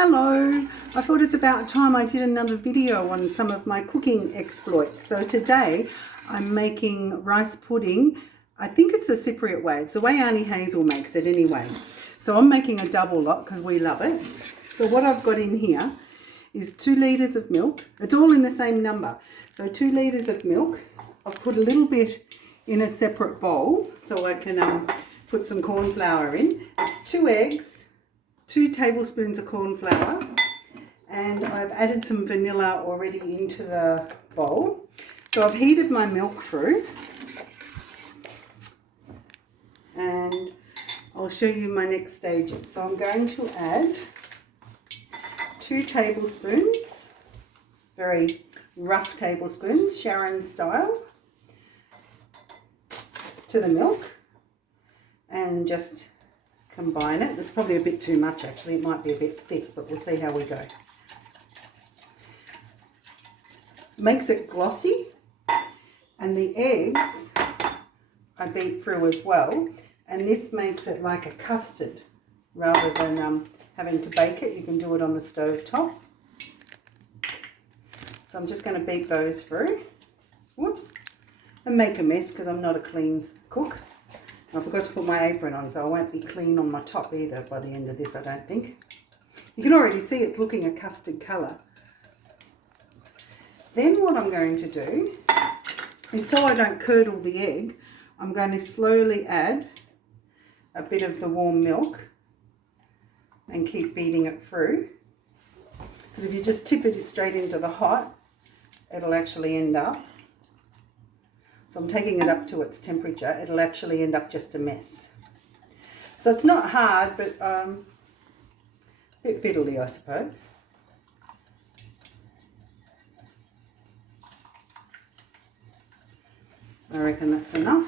Hello, I thought it's about time I did another video on some of my cooking exploits. So today I'm making rice pudding. I think it's the Cypriot way. It's the way Aunty Hazel makes it anyway. So I'm making a double lot because we love it. So what I've got in here is 2 litres of milk. It's all in the same number. So 2 litres of milk. I've put a little bit in a separate bowl so I can put some corn flour in. It's 2 eggs. 2 tablespoons of corn flour, and I've added some vanilla already into the bowl. So I've heated my milk through, and I'll show you my next stages. So I'm going to add 2 tablespoons, very rough tablespoons, Sharon style, to the milk, and just combine it. It's probably a bit too much actually, it might be a bit thick, but we'll see how we go. Makes it glossy, and the eggs I beat through as well, and this makes it like a custard rather than having to bake it. You can do it on the stove top. So I'm just going to beat those through. Whoops, and make a mess because I'm not a clean cook. I forgot to put my apron on, so I won't be clean on my top either by the end of this, I don't think. You can already see it's looking a custard colour. Then what I'm going to do is, so I don't curdle the egg, I'm going to slowly add a bit of the warm milk and keep beating it through. Because if you just tip it straight into the hot, it'll actually end up, so I'm taking it up to its temperature, it'll actually end up just a mess. So it's not hard, but a bit fiddly, I suppose. I reckon that's enough.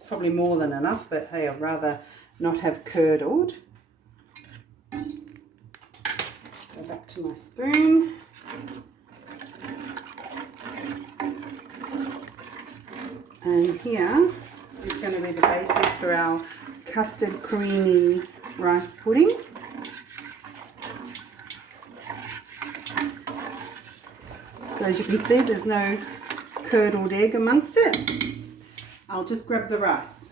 It's probably more than enough, but hey, I'd rather not have curdled. Go back to my spoon. And here is going to be the basis for our custard creamy rice pudding. So as you can see, there's no curdled egg amongst it. I'll just grab the rice.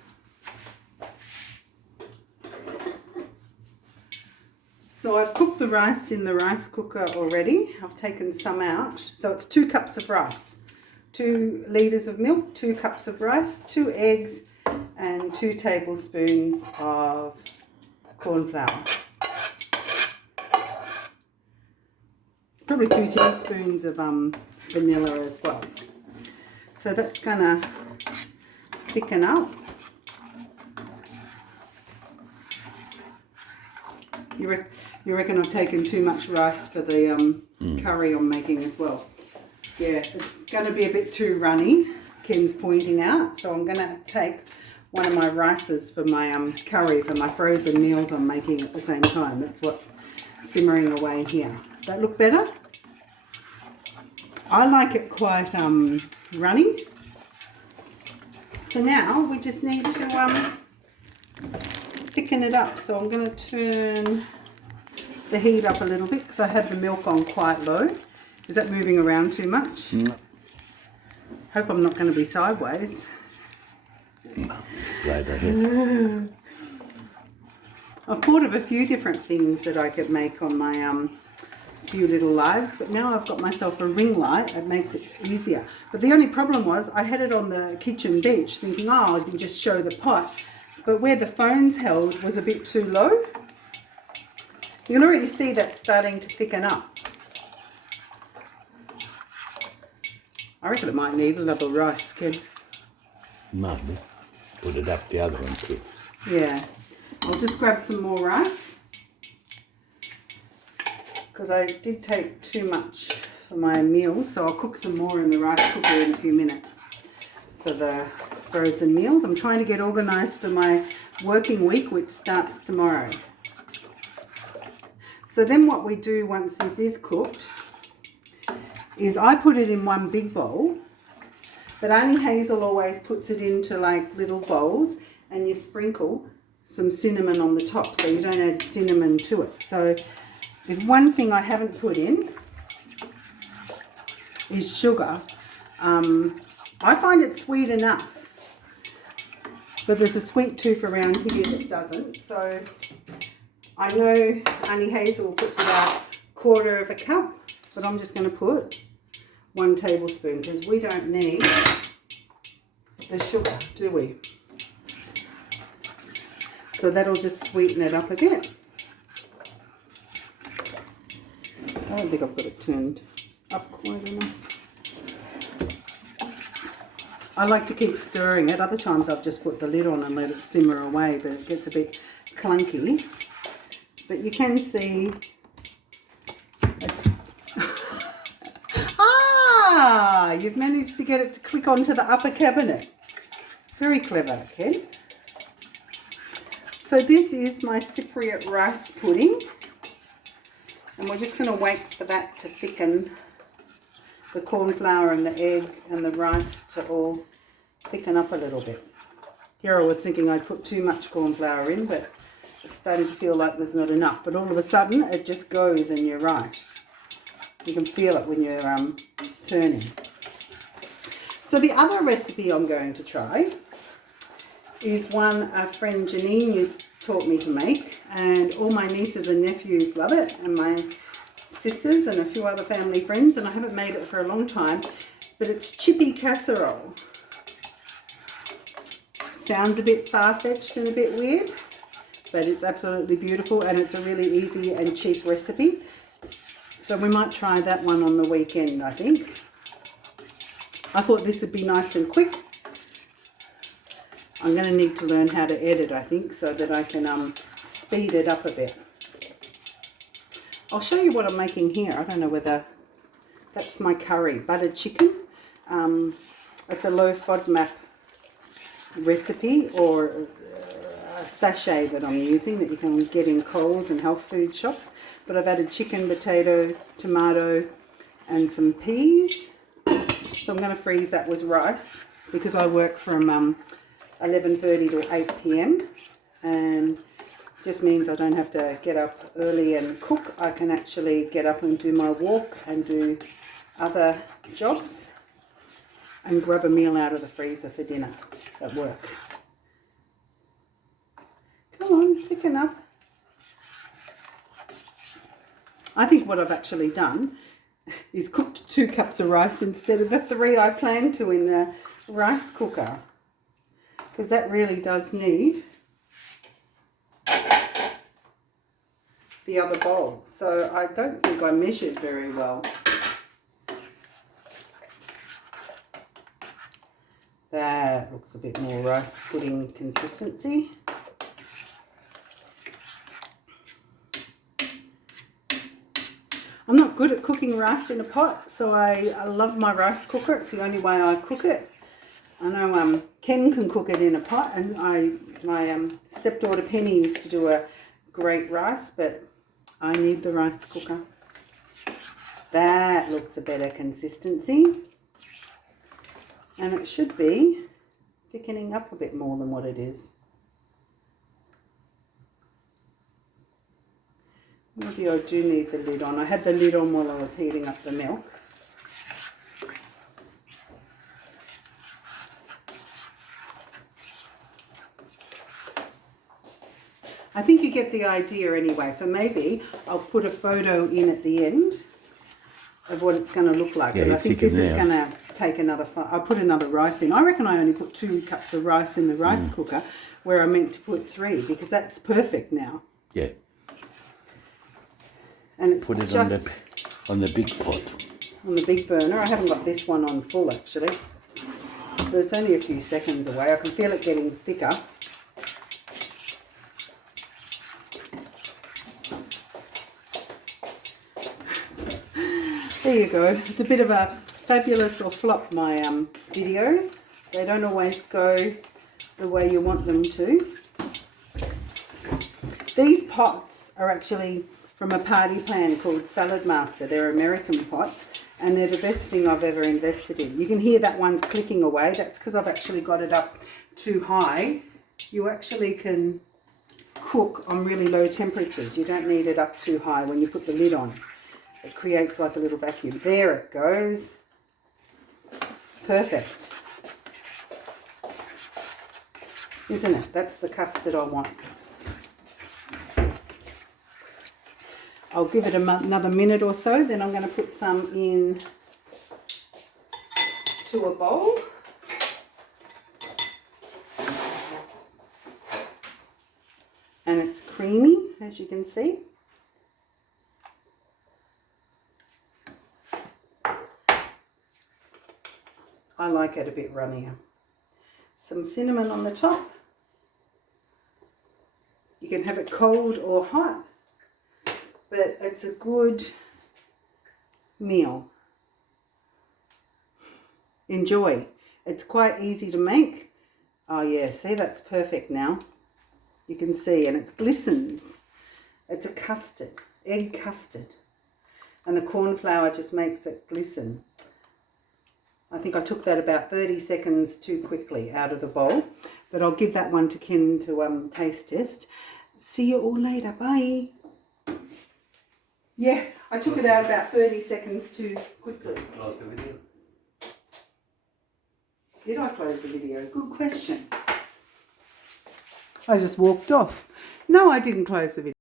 So I've cooked the rice in the rice cooker already. I've taken some out. So it's 2 cups of rice. 2 litres of milk, 2 cups of rice, 2 eggs, and 2 tablespoons of corn flour. Probably 2 teaspoons of vanilla as well. So that's gonna thicken up. You reckon I've taken too much rice for the curry I'm making as well? Yeah, it's going to be a bit too runny, Ken's pointing out. So I'm going to take one of my rices for my curry, for my frozen meals I'm making at the same time. That's what's simmering away here. Does that look better? I like it quite runny. So now we just need to thicken it up. So I'm going to turn the heat up a little bit because I have the milk on quite low. Is that moving around too much? No. Hope I'm not going to be sideways. No, straight ahead. I've thought of a few different things that I could make on my few little lives, but now I've got myself a ring light. That makes it easier. But the only problem was I had it on the kitchen bench thinking, oh, I can just show the pot. But where the phone's held was a bit too low. You can already see that starting to thicken up. I reckon it might need a little rice, kid. Might be. Put it up the other one too. Yeah. I'll just grab some more rice, because I did take too much for my meals, so I'll cook some more in the rice cooker in a few minutes for the frozen meals. I'm trying to get organised for my working week, which starts tomorrow. So then what we do once this is cooked is I put it in one big bowl, but Aunty Hazel always puts it into like little bowls, and you sprinkle some cinnamon on the top, so you don't add cinnamon to it. So If one thing I haven't put in is sugar. I find it sweet enough, but there's a sweet tooth around here that doesn't. So I know Aunty Hazel puts about 1/4 cup, but I'm just going to put 1 tablespoon because we don't need the sugar, do we? So that'll just sweeten it up a bit. I don't think I've got it turned up quite enough. I like to keep stirring it. Other times I've just put the lid on and let it simmer away, but it gets a bit clunky. But you can see it's... Ah! You've managed to get it to click onto the upper cabinet. Very clever, Ken. So this is my Cypriot rice pudding. And we're just going to wait for that to thicken. The corn flour and the egg and the rice to all thicken up a little bit. Here I was thinking I'd put too much corn flour in, but it's starting to feel like there's not enough. But all of a sudden it just goes and you're right. You can feel it when you're turning. So the other recipe I'm going to try is one a friend Janine taught me to make, and all my nieces and nephews love it, and my sisters and a few other family friends, and I haven't made it for a long time, but it's chippy casserole. Sounds a bit far-fetched and a bit weird, but it's absolutely beautiful, and it's a really easy and cheap recipe. So we might try that one on the weekend, I think. I thought this would be nice and quick. I'm going to need to learn how to edit, I think, so that I can speed it up a bit. I'll show you what I'm making here. I don't know whether that's my curry, buttered chicken. It's a low FODMAP recipe, or a sachet that I'm using that you can get in Coles and health food shops. But I've added chicken, potato, tomato and some peas. So I'm going to freeze that with rice because I work from 11:30 to 8 p.m. and just means I don't have to get up early and cook. I can actually get up and do my walk and do other jobs and grab a meal out of the freezer for dinner at work. Come on, thicken up. I think what I've actually done is cooked 2 cups of rice instead of the 3 I planned to in the rice cooker, because that really does need the other bowl. So I don't think I measured very well. That looks a bit more rice pudding consistency. I'm not good at cooking rice in a pot, so I love my rice cooker. It's the only way I cook it. I know Ken can cook it in a pot, and my stepdaughter Penny used to do a great rice, but I need the rice cooker. That looks a better consistency, and it should be thickening up a bit more than what it is. Maybe I do need the lid on. I had the lid on while I was heating up the milk. I think you get the idea anyway, so maybe I'll put a photo in at the end of what it's going to look like. Yeah, and I think this is going to take another... I'll put another rice in. I reckon I only put 2 cups of rice in the rice cooker where I meant to put 3, because that's perfect now. Yeah. And it's put it just on the big pot. On the big burner. I haven't got this one on full actually, but it's only a few seconds away. I can feel it getting thicker. There you go. It's a bit of a fabulous or flop, my videos. They don't always go the way you want them to. These pots are actually from a party plan called Salad Master. They're American pots, and they're the best thing I've ever invested in. You can hear that one's clicking away. That's because I've actually got it up too high. You actually can cook on really low temperatures. You don't need it up too high when you put the lid on. It creates like a little vacuum. There it goes. Perfect. Isn't it? That's the custard I want. I'll give it another minute or so, then I'm going to put some in to a bowl. And it's creamy, as you can see. I like it a bit runnier. Some cinnamon on the top. You can have it cold or hot, but it's a good meal. Enjoy. It's quite easy to make. Oh yeah, see, that's perfect now. You can see, and it glistens. It's a custard, egg custard. And the corn flour just makes it glisten. I think I took that about 30 seconds too quickly out of the bowl, but I'll give that one to Ken to taste test. See you all later. Bye. Yeah, I took it out about 30 seconds too quickly. Close the video. Did I close the video? Good question. I just walked off. No, I didn't close the video.